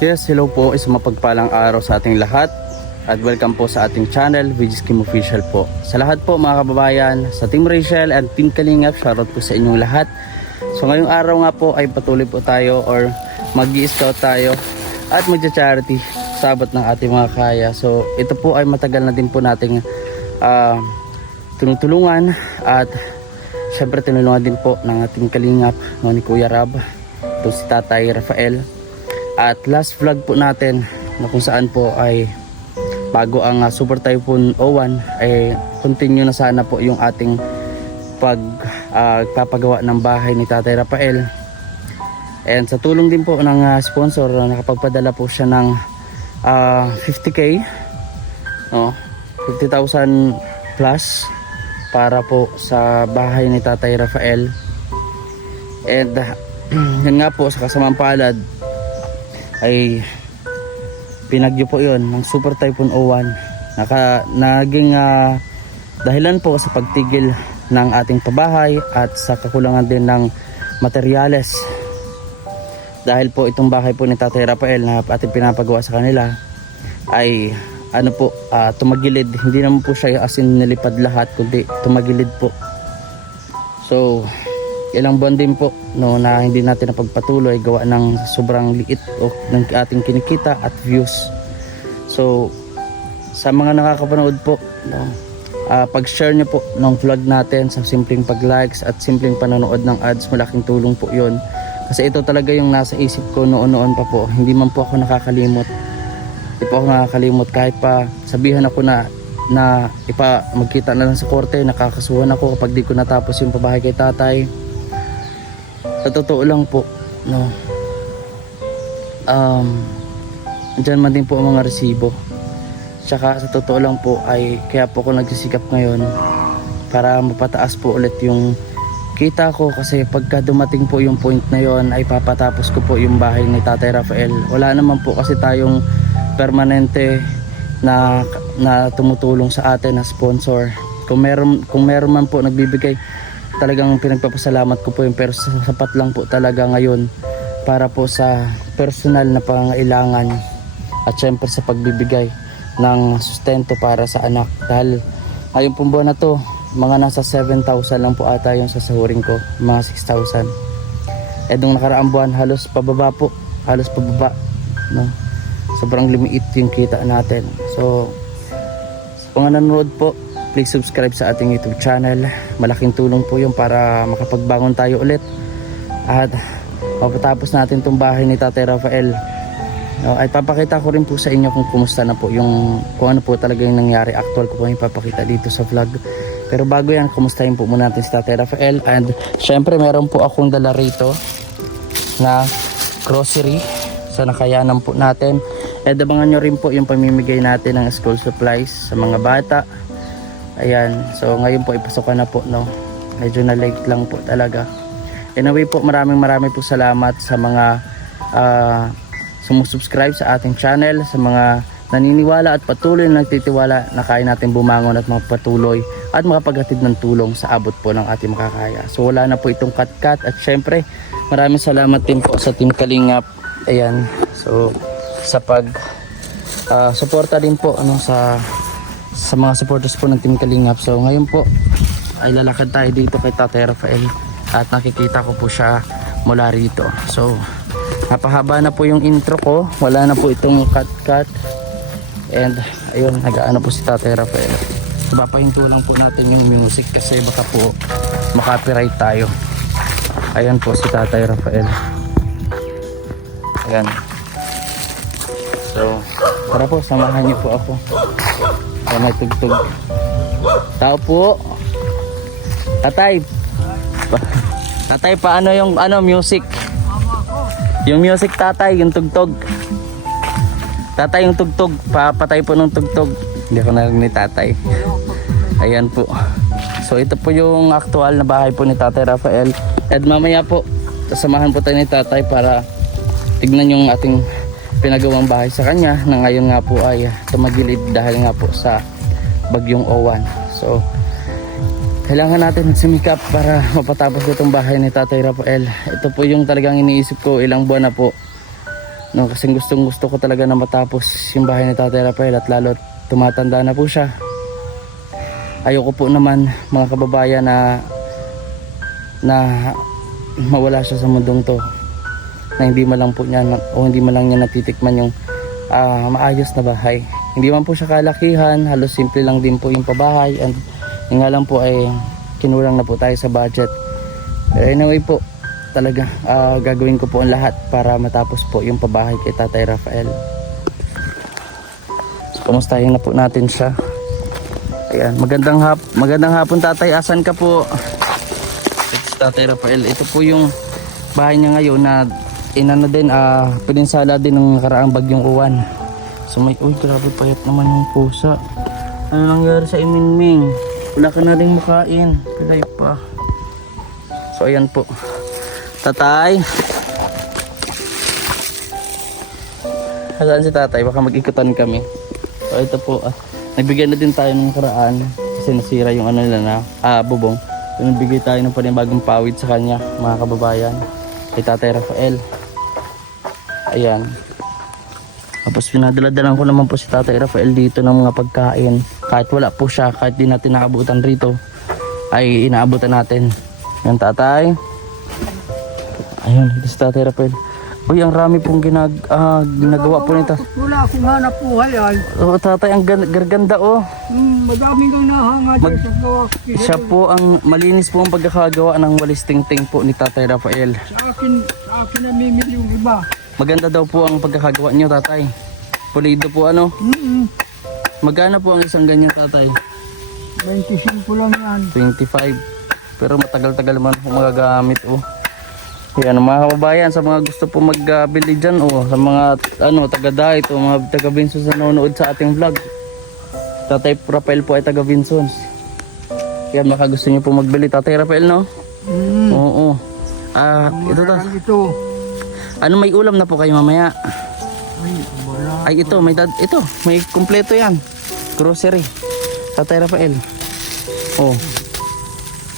Yes, hello po, isang mapagpalang araw sa ating lahat at welcome po sa ating channel, Veggies Kim Official po. Sa lahat po mga kababayan, sa Team Rachel and Team Kalingap, shoutout po sa inyong lahat. So ngayong araw nga po ay patuloy po tayo or mag-i-scout tayo at magja-charity sa abot ng ating mga kaya. So ito po ay matagal na din po nating tinutulungan at syempre tinulungan din po ng ating Kalingap ni Kuya Rab, ito si Tatay Rafael. At last vlog po natin na kung saan po ay bago ang Super Typhoon O1 ay continue na sana po yung ating pagpapagawa ng bahay ni Tatay Rafael. And sa tulong din po ng sponsor, nakapagpadala po siya ng 50k, no? 50,000 plus para po sa bahay ni Tatay Rafael. And yun nga po, sa kasamang palad ay pinagyo po yon ng Super Typhoon O1. Naging dahilan po sa pagtigil ng ating pabahay at sa kakulangan din ng materyales. Dahil po itong bahay po ni Tatay Rafael na ating pinapagawa sa kanila ay tumagilid. Hindi naman po siya as in nilipad lahat, kundi tumagilid po. So ilang buwan din po na hindi natin napagpatuloy gawa ng sobrang liit ng ating kinikita at views. So sa mga nakakapanood po, pag-share nyo po ng vlog natin sa simpleng pag-likes at simpleng panonood ng ads, malaking tulong po yon. Kasi ito talaga yung nasa isip ko noon pa po. Hindi man po ako nakakalimot. Hindi po ako nakakalimot kahit pa sabihan ako na magkita na lang sa korte, nakakasuhan ako kapag di ko natapos yung pabahay kay tatay. Sa totoo lang po, andyan man din po ang mga resibo. Tsaka sa totoo lang po ay kaya po ako nagsisikap ngayon para mapataas po ulit yung kita ko. Kasi pagka dumating po yung point na yon ay papatapos ko po yung bahay ni Tatay Rafael. Wala naman po kasi tayong permanente na tumutulong sa atin na sponsor. Kung meron man po nagbibigay, talagang pinagpapasalamat ko po yun, pero sapat lang po talaga ngayon para po sa personal na pangailangan at syempre sa pagbibigay ng sustento para sa anak. Dahil ngayong pong buwan na to, mga nasa 7,000 lang po ata yung sasahurin ko, mga 6,000. Nung nakaraang buwan halos pababa, no? Sobrang limiit yung kita natin. So sa mga nanonood po, please subscribe sa ating YouTube channel. Malaking tulong po yun para makapagbangon tayo ulit at mapatapos natin itong bahay ni Tatay Rafael. Ay papakita ko rin po sa inyo kung kumusta na po kung ano po talaga yung nangyari. Actual ko po yung ipapakita dito sa vlog. Pero bago yan, kumustahin po muna natin si Tatay Rafael. And syempre meron po akong dala rito na grocery sa nakayanan po natin. And abangan nyo rin po yung pamimigay natin ng school supplies sa mga bata. Ayan, so ngayon po ipasukan na po, no? Medyo na late lang po talaga. Anyway po, maraming po salamat sa mga sumusubscribe sa ating channel, sa mga naniniwala at patuloy na nagtitiwala na kaya natin bumangon at magpatuloy at makapaghatid ng tulong sa abot po ng ating makakaya. So wala na po itong cut at syempre maraming salamat din po sa Team Kalingap. Ayan, so sa suporta din po sa mga supporters po ng Team Kalingap. So ngayon po ay lalakad tayo dito kay Tatay Rafael at nakikita ko po siya mula rito. So napahaba na po yung intro ko, wala na po itong cut and ayun, nag-aano po si Tatay Rafael. Papahinto lang po natin yung music kasi baka po makapiright tayo. Ayan po si Tatay Rafael. Ayan, so tara po, samahan niyo po ako. May tugtog. Tao po. Tatay. Tatay, paano yung music? Yung music, tatay, yung tugtog. Tatay, yung tugtog. Papatay po ng tugtog. Hindi ako narinig ni tatay. Ayan po. So ito po yung actual na bahay po ni Tatay Rafael. At mamaya po, sasamahan po tayo ni tatay para tignan yung ating pinagawang bahay sa kanya na ngayon nga po ay tumagilid dahil nga po sa bagyong O1. So kailangan natin magsumikap para mapatapos itong bahay ni Tatay Rafael. Ito po yung talagang iniisip ko ilang buwan na po No, kasi gusto ko talaga na matapos yung bahay ni Tatay Rafael at lalo tumatanda na po siya. Ayoko po naman mga kababayan na mawala siya sa mundong to, na hindi man lang po niya o hindi man lang niya natitikman yung maayos na bahay. Hindi man po siya kalakihan, halos simple lang din po yung pabahay, and yung nga lang po ay kinulang na po tayo sa budget. Pero anyway po, talaga gagawin ko po ang lahat para matapos po yung pabahay kay Tatay Rafael. So, kumustahin na po natin siya. Ayan, magandang hapon Tatay, asan ka po? It's Tatay Rafael. Ito po yung bahay niya ngayon na inano din, pininsala din ng nakaraang bagyong uwan. So may, uy grabe payat naman yung pusa. Ano nangyari sa Iminming? Wala ka na rin makain, pilay pa. So ayan po Tatay, saan si Tatay? Baka mag-ikutan kami. So ito po, nagbigay na din tayo ng karaan kasi nasira yung ano nila na bubong. So nagbigay tayo ng panibagong pawid sa kanya, mga kababayan, kay Tatay Rafael. Ayan. Tapos pinadala-dalan ko naman po si Tatay Rafael dito ng mga pagkain. Kahit wala po siya, kahit di natin naabutan rito, ay inaabutan natin. Yan Tatay. Ayun, ito si Tatay Rafael. Uy, ang rami pong ginagawa po nito. Wala akong hanap buhay ay. Oo Tatay, ang garganda oh. Madaming kang nahanga dyan sa gawa. Siya po ang malinis po ang pagkakagawa ng walis tingting po ni Tatay Rafael. Sa akin namimili yung iba. Maganda daw po ang pagkakagawa niyo Tatay. Pulido po ano. Magkano po ang isang ganyan Tatay? 25 lang yan. 25. Pero matagal-tagal man po magagamit oh. Yan mga kababayan, sa mga gusto po magbili dyan oh, sa mga taga-diet o mga taga-Vinsons na nanonood sa ating vlog. Tatay Rafael po ay taga-Vinsons. Yan, baka gusto niyo po magbili Tatay Rafael, no? Oo. Ito ta. Ano, may ulam na po kayo mamaya? Ay ito, may kumpleto yan. Grocery. Tatay Rafael. Oh.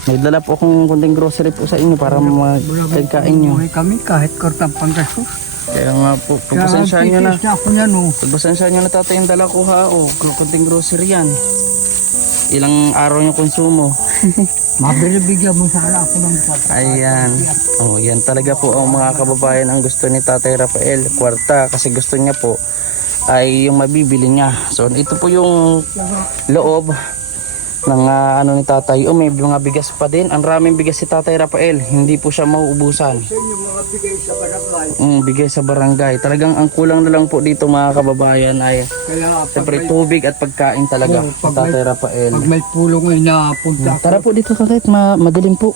May dala po akong kunting grocery po sa inyo para magkain nyo. Kami kahit kortang panggastos. Kaya nga po, pagpasensyahan nyo na. Ako niyan oh. Pagpasensyahan nyo na Tatay yung dala ko ha. Oh, kunting grocery yan. Ilang araw yung konsumo. Mabibigyan mo sana ako ng pagkain. Ayan. Oh, yan talaga po ang mga kababayan ang gusto ni Tatay Rafael. Kwarta kasi gusto niya po ay yung mabibili niya. So ito po yung loob ng ni Tatay. May mga bigas pa din. Ang raming bigas si Tatay Rafael. Hindi po siya mauubusan. Sa inyo mga bigay sa barangay. Bigay sa barangay. Talagang ang kulang na lang po dito mga kababayan ay siyempre tubig at pagkain talaga sa Tatay Rafael. Pag may pulong ay napunta. Tara po dito Tatay, madilim po.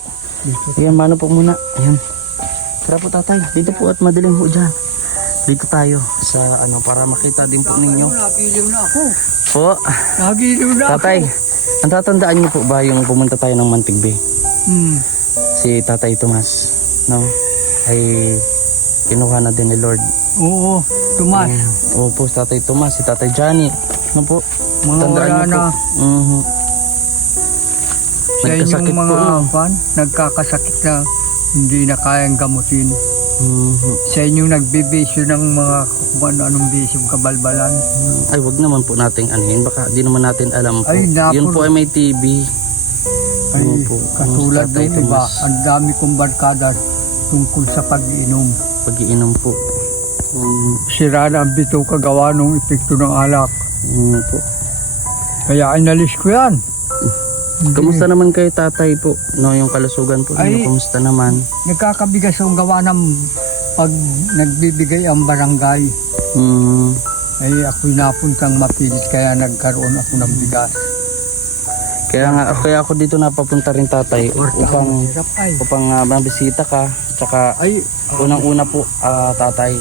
Ayan, mano po muna. Ayan. Tara po Tatay, dito po at madilim po dyan. Dito tayo sa para makita din po ninyo. Nagiliw na ako. Po. Nagiliw na Tatay, ang tatandaan niyo po ba yung pumunta tayo ng Mantigbe? Si Tatay Tomas, no? Ay kinuha na din ni Lord. Oo, Tomas. Opo, Tatay Tomas, si Tatay Johnny. Ano po? Tandaan niyo po. Sa inyong mga nagkakasakit na hindi na kayang gamutin. Sa inyong nagbibisyo ng mga kung anong bisyong kabalbalan. Ay, wag naman po nating anuhin. Baka di naman natin alam po. Ay, yun po ay may TV. Ay, katulad ng iba, ang dami kong barkada tungkol sa pag-iinom. Pag-iinom po. Sira na ang bito kagawa ng epekto ng alak. Po. Kaya inalis ko yan. Kamusta naman kayo Tatay po? No, yung kalusugan po niyo, kamusta naman? Nagkakabigas ang gawa ng pag nagbibigay ang barangay. Ay ako'y napuntang mapilit kaya nagkaroon ako ng bigas. Kaya ako dito napapunta rin Tatay upang mabisita ka. Tsaka unang-una po Tatay,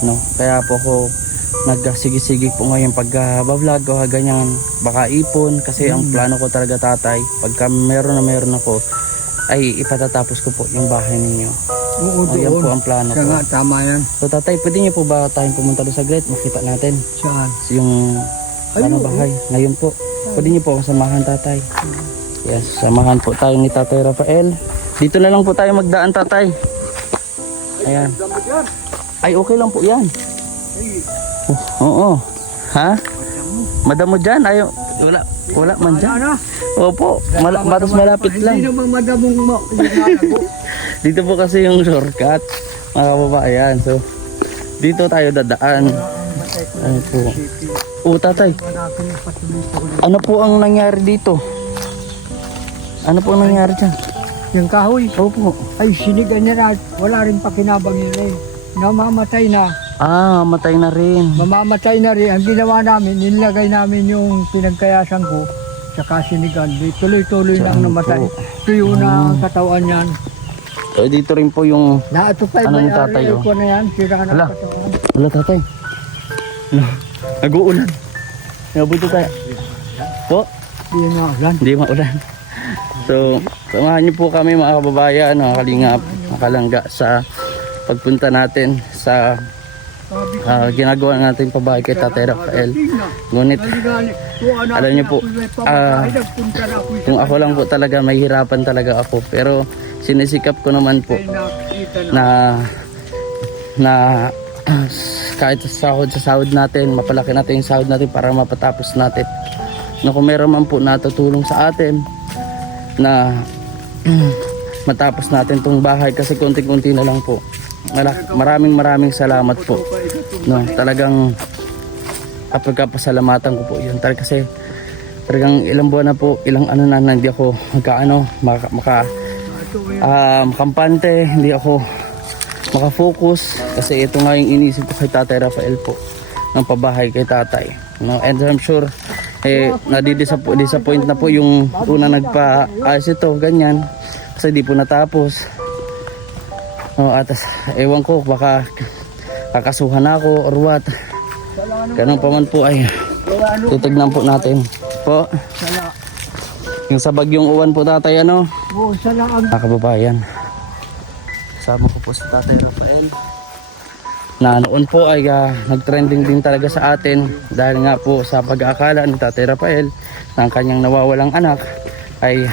no? Kaya po ako nagsigig-sigig po ngayon pag-vlog o ganyan, baka ipon kasi ang plano ko talaga Tatay, pagka meron ako ay ipatatapos ko po yung bahay ninyo. Oo, yan po ang plano ko. Nga, tama yan. So Tatay, pwede niyo po ba tayong pumunta doon sa Great, makita natin saan? yung bahay ngayon po? Pwede niyo po akong samahan Tatay. Yes, samahan po tayo ni Tatay Rafael. Dito na lang po tayo magdaan Tatay. Ayan. Ay okay lang po yan. Oo. Ha? Madamo dyan? Ayaw. Wala man dyan. Ano? Opo. Matas malapit lang. Hindi naman madamong mo. Yung halago. Dito po kasi yung shortcut. Mga kababayan. So, dito tayo dadaan. Ano po? Tatay. Ano po ang nangyari dito? Ano po ang nangyari dyan? Yung kahoy. Opo. Ay, sinigan niya na. Wala rin pakinabang nila eh. Namamatay na. Matay na rin. Mamamatay na rin. Ang ginawa namin, nilagay namin yung pinagkayasan ko sa sinigan. Di tuloy-tuloy lang namatay. Tuyo na ang katawan niyan. So, dito rin po yung... Ito pa Ano yung yung tatay, oh? ko na yan. Sira na Hala. ang katawan. Wala tatay. Nag-uulan. Nabuto tayo. Po? Di na ulan. Hindi maulan. So, samahan niyo po kami mga kababayan, mga kalingap, mga kalangga sa pagpunta natin sa ginagawa natin pabahay kay Tatay Rafael. Ngunit, alam niyo po, kung ako lang po talaga, mahihirapan talaga ako. Pero, sinisikap ko naman po na kahit sa sahod natin, mapalaki natin yung sahod natin para mapatapos natin. Na kung meron man po natutulong sa atin na matapos natin tong bahay kasi konti-konti na lang po. Maraming salamat po. No, talagang pagkapasalamatan ko po 'yun. Kasi talagang ilang buwan na po, ilang ano na hindi ako makampante, hindi ako makafocus kasi ito nga yung inisip ko kay Tatay Rafael po ng pabahay kay tatay, no? And I'm sure disappoint na po yung una nagpa-ayos ito ganyan kasi di po natapos, no? At ewan ko baka kakasuhan ako or what, ganun pa man po ay titignan po natin po yung sa bagyong uwan po tatay, ano? Oo, salamat. Mga kababayan, kasama ko po si Tatay Rafael na noon po ay nagtrending din talaga sa atin dahil nga po sa pag-aakala ni Tatay Rafael na ang kanyang nawawalang anak ay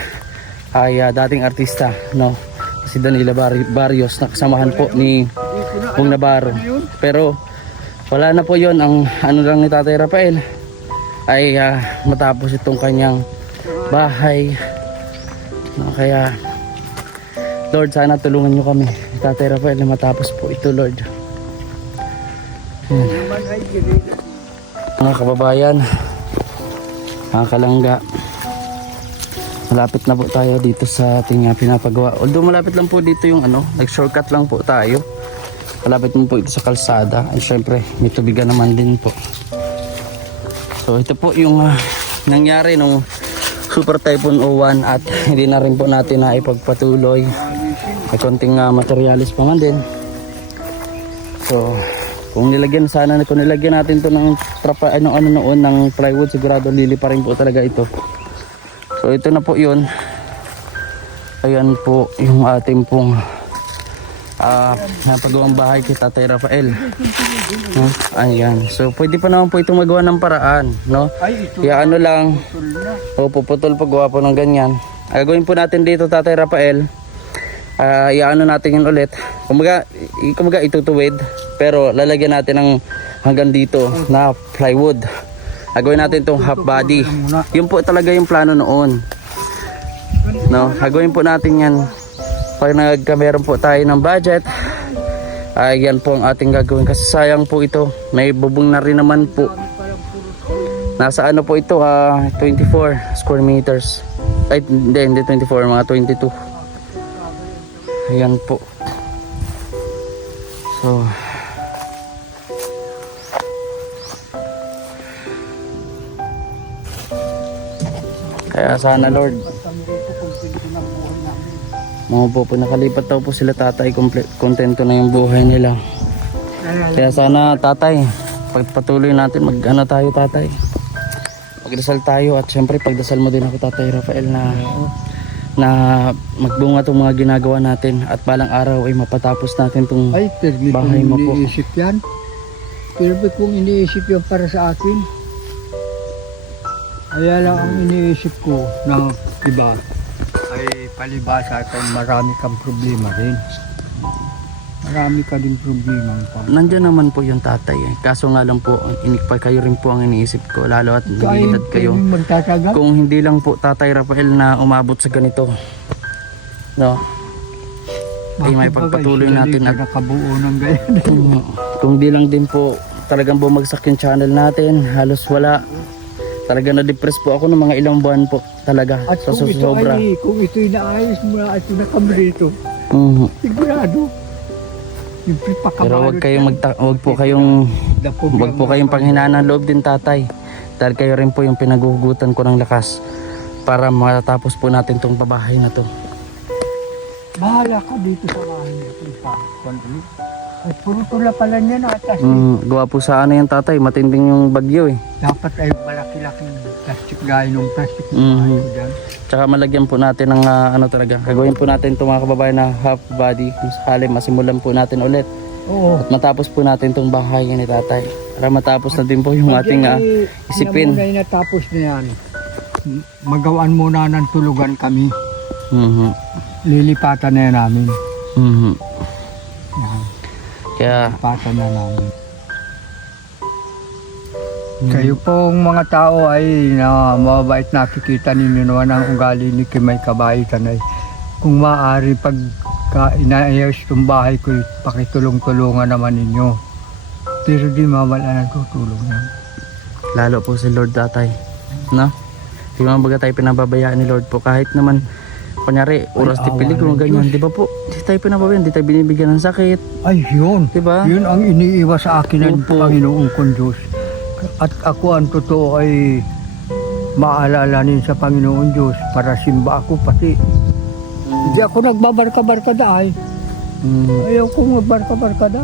dating artista, no? Si Danila Barrios na kasamahan po ni Bong Navarro. Pero wala na po yon. Ang ano lang ni Tatay Rafael ay matapos itong kanyang bahay, no? Kaya Lord, sana tulungan nyo kami Tatay Rafael na matapos po ito, Lord. Ayan. Mga kababayan, mga kalangga, malapit na po tayo dito sa ating pinapagawa. Although malapit lang po dito yung nag-shortcut lang po tayo. Malapit mo po ito sa kalsada. Ay syempre, may tubigan naman din po. So ito po yung nangyari nung Super Typhoon O1 at hindi na rin po natin na ipagpatuloy. May konting materialis pa man din. So kung nilagyan natin to ng noon ng plywood, sigurado lili pa rin po talaga ito. So ito na po yun. Ayan po yung ating pong napagawang bahay kay Tatay Rafael, no? Ayan. So pwede pa naman po itong magawa ng paraan, no? Kaya lang, puputol paggawa po ng ganyan. Gagawin po natin dito Tatay Rafael, natin yun ulit. Kumaga itutuwid, pero lalagyan natin ng hanggang dito na plywood. Gagawin natin itong half body. Yun po talaga yung plano noon, no? Gagawin po natin yan pag meron po tayo ng budget. Yan po ang ating gagawin kasi sayang po ito, may bubong na rin naman po. Nasa ano po ito, 24 square meters. Ay hindi 24, mga 22. Ayan po. So kaya sana Lord, mga po nakalipat daw po sila tatay, kontento na yung buhay nila. Kaya sana tatay, pagpatuloy natin tayo tatay, magdasal tayo. At syempre pagdasal mo din ako Tatay Rafael na magbunga itong mga ginagawa natin at balang araw ay mapatapos natin itong bahay mo po. Iniisip yan. Pero kung iniisip yan para sa akin, kaya lang ang iniisip ko ng iba ay palibasa at marami kang problema rin. Marami ka din problema pa. Nandiyan naman po yung tatay eh. Kaso nga lang po, kayo rin po ang iniisip ko. Lalo at nagigitad kayo. Magtatagal? Kung hindi lang po Tatay Rafael na umabot sa ganito, no, ay may pagpatuloy natin at nakabuo ng ganyan. kung di lang din po talagang bumagsak yung channel natin, halos wala. Talaga na-depress po ako ng mga ilang buwan po talaga. At Sa kung ito sobra. kung ito'y naayos mo na at nakamrito, Mhm. sigurado. Yung Pero wag po kayong panghinaan ng loob din, tatay. Dahil kayo rin po yung pinaguhugutan ko ng lakas para matapos po natin tong babahay na to. Bahala ka dito sa bahay nito. Ay, puro tula pala niya na atas. Gawa po sa ano yung tatay, matinding yung bagyo eh. Dapat ay malaki-laking plastic gaya ng plastic na Mhm. bahay ko dyan. Tsaka malagyan po natin ng ano talaga. Gagawin po natin itong mga kababayan na half body kung sakali masimulan po natin ulit. Oo. At matapos po natin itong bahay ni tatay. Para matapos na din po yung ating isipin. Na muna yung natapos na yan. Magawaan muna ng tulugan kami. Mhm. Lilipatan na yan namin. Mhm. Yan. Kaya Lilipatan na namin. Kayo pong mga tao ay na mababait nakikita ninyo naman ang ugali ni Kimay Kabaitan ay kung maaari pag inaayos itong bahay ko, pakitulong-tulungan naman ninyo. Pero di mawala ng tutulong yan. lalo po si Lord tatay. No? Di man baga tayo pinababayaan ni Lord po. Kahit naman, kunyari, oras Ay, di pilig awa kung ng ganyan. Diyos. Di ba po? Di tayo pinababayaan. Di tayo binibigyan ng sakit. Ay, yun. Di ba? Yun ang iniiwas sa akin ng Opo. Panginoong kong Diyos. At ako ang totoo ay maalalanin sa Panginoon Diyos para simba ako pati. Hindi ako nagbabarka-barkada ay. Ayaw kong magbarka-barkada.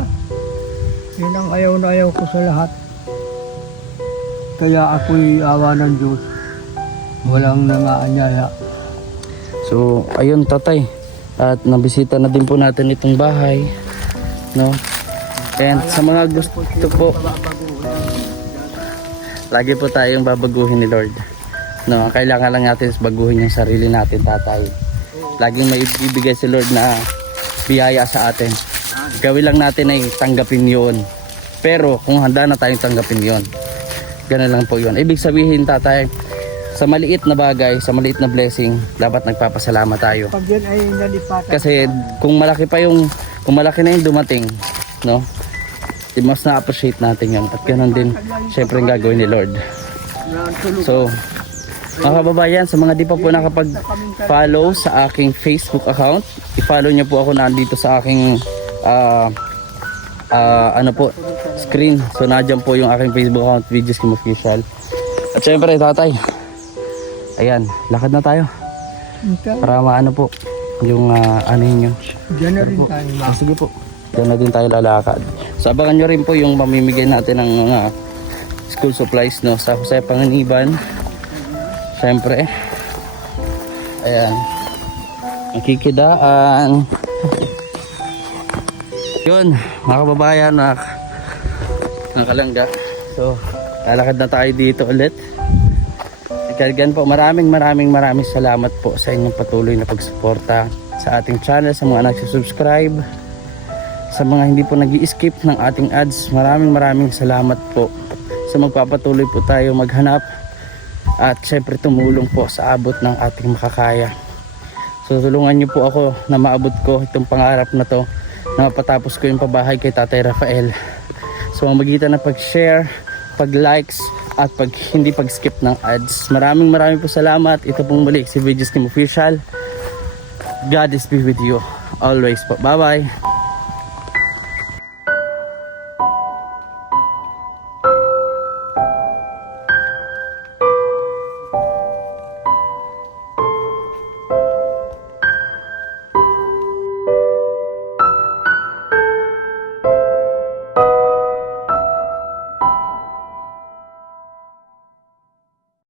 Yun ang ayaw na ayaw ko sa lahat. Kaya ako'y awa ng Diyos. Walang nangaanyaya. So, ayun tatay. At nabisita na din po natin itong bahay. No? And sa mga gusto po, lagi po tayong babaguhin ni Lord. No, kailangan lang natin baguhin yung sarili natin, tatay. Laging may ibibigay si Lord na biyaya sa atin. Gawin lang natin ay tanggapin yon. Pero kung handa na tayong tanggapin yon, ganun lang po yun. Ibig sabihin, tatay, sa maliit na bagay, sa maliit na blessing, dapat nagpapasalamat tayo. Pag yan ay nalipatan. Kasi kung malaki na yung dumating, no? Mas na-appreciate natin yun. At ganun din, syempre yung gagawin ni Lord. So, mga kababayan, sa mga di pa po nakapag-follow sa aking Facebook account, i-follow niyo po ako nandito sa aking screen. So, nadyan po yung aking Facebook account, Videos Kim Official. At syempre, tatay, ayan, lakad na tayo. Para maano po, yung anuhin nyo. Diyan na rin tayo. Sige po. Diyan na din tayo lalakad. So abangan nyo rin po yung pamimigay natin ng mga school supplies, no, sa Jose Panganiban. Siyempre. Ayan. Nakikidaan. Yun, mga kababayan, mga kalangga. So, lalakad na tayo dito ulit. Again po, maraming salamat po sa inyong patuloy na pagsuporta sa ating channel, sa mga nagsusubscribe, sa mga hindi po nag-i-skip ng ating ads. Maraming salamat po sa magpapatuloy po tayo maghanap at syempre tumulong po sa abot ng ating makakaya. So tulungan niyo po ako na maabot ko itong pangarap na to, na mapatapos ko yung pabahay kay Tatay Rafael. So magitan ng pag-share, pag-likes at hindi pag-skip ng ads. Maraming po salamat. Ito pong muli si Videos Kim Official. God is be with you always po. Bye bye.